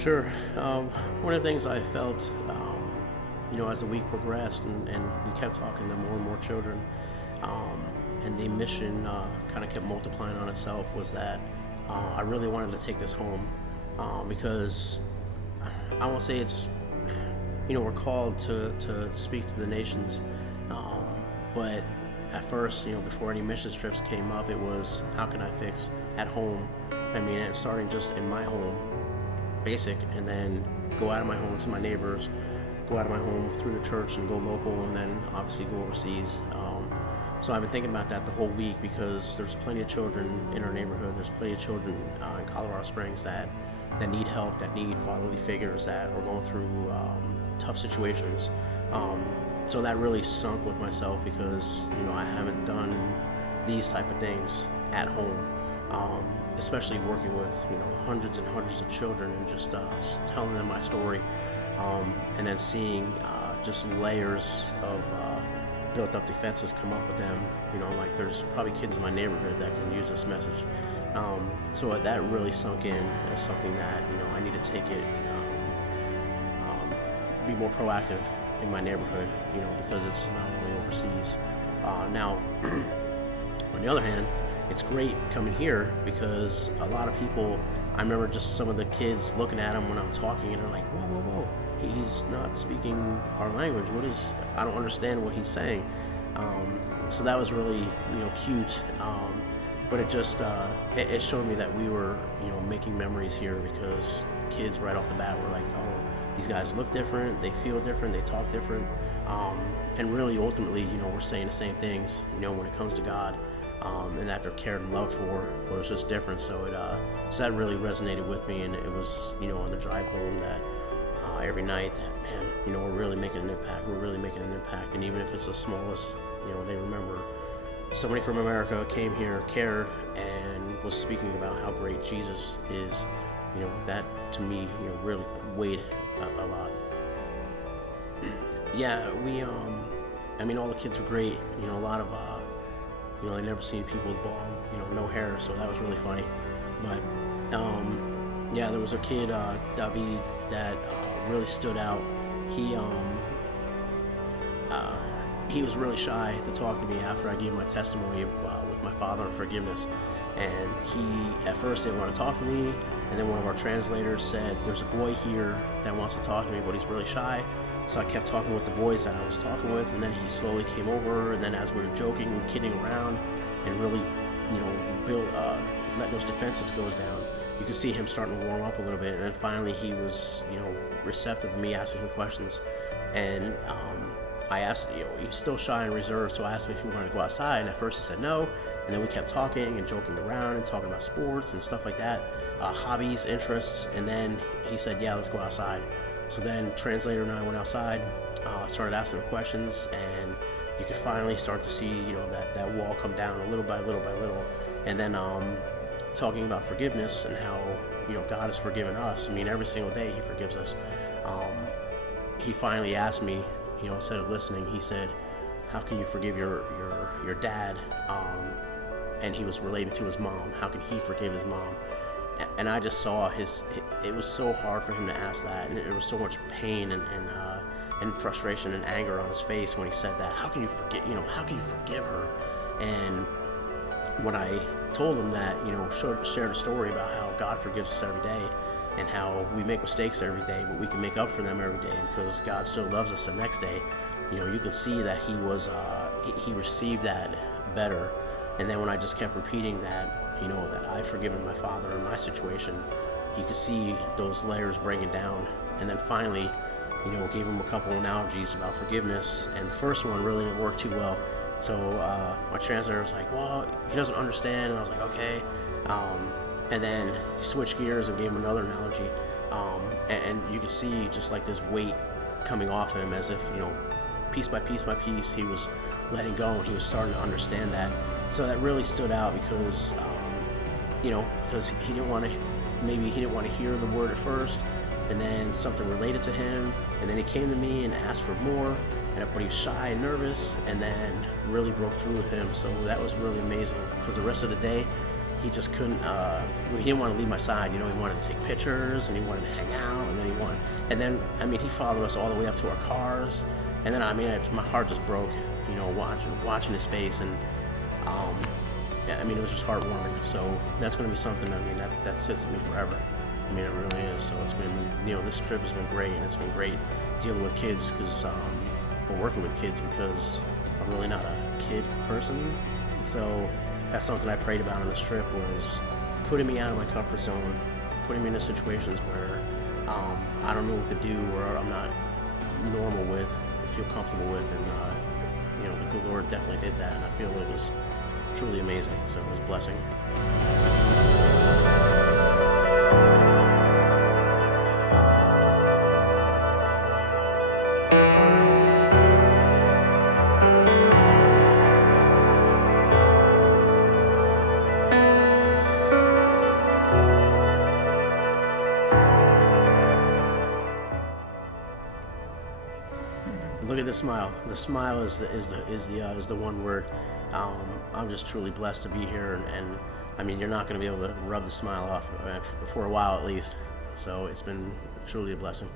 Sure. One of the things I felt, as the week progressed and we kept talking to more and more children, um, and the mission kind of kept multiplying on itself, was that I really wanted to take this home because I won't say it's, we're called to speak to the nations, um, but at first, before any mission trips came up, it was how can I fix at home? I mean, it's starting just in my home, basic, and then go out of my home to my neighbors, go out of my home through the church and go local, and then obviously go overseas. So I've been thinking about that the whole week because there's plenty of children in our neighborhood. There's plenty of children in Colorado Springs that need help, that need fatherly figures, that are going through tough situations. Um, so that really sunk with myself because I haven't done these type of things at home, especially working with hundreds and hundreds of children and just telling them my story, and then seeing just layers of built up defenses come up with them. Like there's probably kids in my neighborhood that can use this message. So that really sunk in as something that I need to take it, be more proactive in my neighborhood, because it's not only overseas. Now, on the other hand, it's great coming here because a lot of people, I remember just some of the kids looking at him when I'm talking and they're like, whoa, whoa, whoa, he's not speaking our language. I don't understand what he's saying. So that was really, cute. But it just, it showed me that we were, making memories here because kids right off the bat were like, oh, these guys look different, they feel different, they talk different. And really ultimately, we're saying the same things, when it comes to God. And that they're cared and loved for, but it's just different. So so that really resonated with me, and it was, on the drive home that every night that, man, we're really making an impact. We're really making an impact, and even if it's the smallest, they remember somebody from America came here, cared, and was speaking about how great Jesus is. That to me, really weighed a lot. Yeah, all the kids were great. A lot of I'd never seen people with bald, no hair, so that was really funny. But there was a kid, David, that really stood out. He was really shy to talk to me after I gave my testimony with my father on forgiveness, and he at first didn't want to talk to me. And then one of our translators said, "There's a boy here that wants to talk to me, but he's really shy." So I kept talking with the boys that I was talking with, and then he slowly came over, and then as we were joking and kidding around and really, letting those defenses goes down, you could see him starting to warm up a little bit, and then finally he was, receptive to me asking him questions. And I asked, he's still shy and reserved, so I asked him if he wanted to go outside, and at first he said no, and then we kept talking and joking around and talking about sports and stuff like that, hobbies, interests, and then he said, yeah, let's go outside. So then translator and I went outside, started asking him questions, and you could finally start to see, that wall come down a little by little by little. And then talking about forgiveness and how, God has forgiven us. I mean, every single day he forgives us. He finally asked me, instead of listening, he said, how can you forgive your dad? And he was related to his mom. How can he forgive his mom? And I just saw it was so hard for him to ask that, and there was so much pain and frustration and anger on his face when he said that. How can you forgive her? And when I told him that, shared a story about how God forgives us every day, and how we make mistakes every day, but we can make up for them every day because God still loves us the next day. You can see that he received that better. And then when I just kept repeating that, that I've forgiven my father in my situation, you could see those layers breaking down. And then finally, gave him a couple analogies about forgiveness, and the first one really didn't work too well. So my translator was like, well, he doesn't understand, and I was like, okay. And then he switched gears and gave him another analogy, and you could see just like this weight coming off him, as if, piece by piece by piece, he was letting go, and he was starting to understand that. So that really stood out because, because he didn't want to hear the word at first, and then something related to him, and then he came to me and asked for more, but he was shy and nervous, and then really broke through with him. So that was really amazing, because the rest of the day he just couldn't. He didn't want to leave my side. He wanted to take pictures and he wanted to hang out, and then I mean, he followed us all the way up to our cars, and then I mean, my heart just broke. Watching his face, and yeah, I mean, it was just heartwarming. So that's going to be something. I mean, that sits with me forever. I mean, it really is. So it's been, this trip has been great, and it's been great dealing with kids or working with kids, because I'm really not a kid person. So that's something I prayed about on this trip, was putting me out of my comfort zone, putting me into situations where I don't know what to do, or I'm not normal with, feel comfortable with, and the Lord definitely did that, and I feel it was truly amazing. So it was a blessing. Look at the smile. The smile is the one word. I'm just truly blessed to be here, and I mean, you're not going to be able to rub the smile off for a while at least. So it's been truly a blessing.